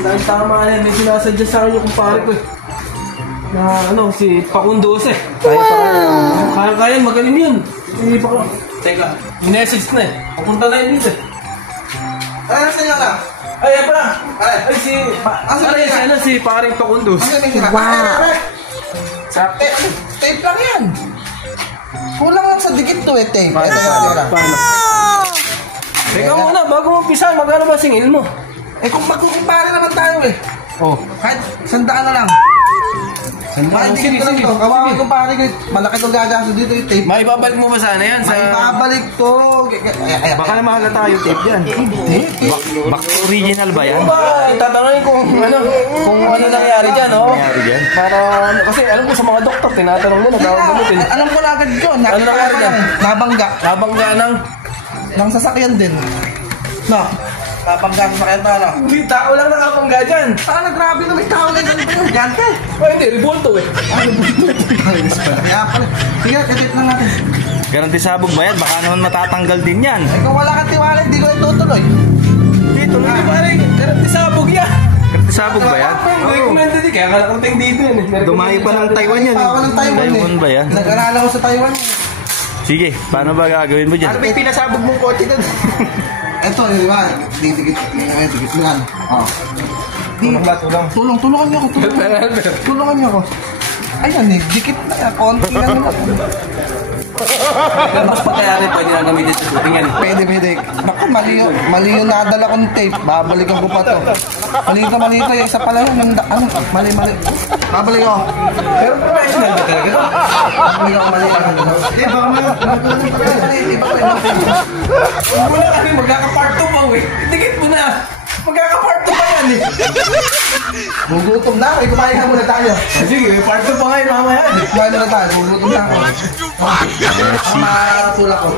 Dahil tama yan, may sinasadya sa akin yung kumpare ko eh. Na ano, si Pakundos eh. Kaya magaling yun. Hindi pa ko. Teka, minessage na eh. Papunta na yun dito eh. Ay, nasa inyo na? Ay, yan pala. Ay, si paring Pakundos. Wow. Tape lang yan. Kulang lang sa dikit to eh, tape. Paano? Teka muna, bago mo umpisa, magkano ba singil mo? Eh kung magkukumpare naman tayo eh. Oh. Kahit 100 na lang. Kahit dikit ko lang to. Kawawa yung kumpare ko. Malaki itong gagasto dito yung tape. Maibabalik mo ba sana yan? Maibabalik to. Baka na mahalata yung tape dyan. Back original ba yan? Tatanungin kung ano nangyari dyan, oh. Nangyari dyan? Para, kasi alam ko sa mga doktor, tinatanong nila, daw gamitin. Alam ko na agad yun. Ano nangyari dyan? Nabangga. Nabangga ng sasakyan din. No. Nabangga sa sasakyan pa, no? Hindi, tao lang nakabangga dyan. Sana grabe na may tao na ganito yun. Gante. Hindi, revolto eh. Kaya pala. Sige, edit lang natin. Garanti sabog ba yan? Baka naman matatanggal din yan. Eh kung wala kang tiwala, hindi ko itutuloy. Hindi, tuloy na pare. Garanti sabog yan. Garanti sabog ba yan? Recommended eh. Kaya nakarating dito yan eh. Dumayo pa ng Taiwan yan eh. Taiwan ba yan? Nag-aralan ko sa Taiwan. Sige, paano ba gagawin mo dyan? Ano ba yung pinasabog mong kotse doon? Ito, di ba? Didikit. Dikit mo yan. Tulungan niyo ako. Tulungan niyo ako. Ayan eh, dikit na yan. Konti lang naman. Mas patayari pwede na gamitin sa shooting yan. Pwede. Naku, mali yung nadala kong tape. Babalikan ko pa to. Mali ito. Yung isa pala yun. Mali. Babalik ko. Pero professional ba talaga ito? Mali. Di ba? Huwag mo na kami magkaka-part 2 pa eh. Dikit mo na. Magkaka-part 2 pa yan eh. Gugutom na ako. Kumain na muna tayo. Sige, part 2 pa nga yung mamaya. Kumain na tayo. Gugutom na ako. Ang matulak ko.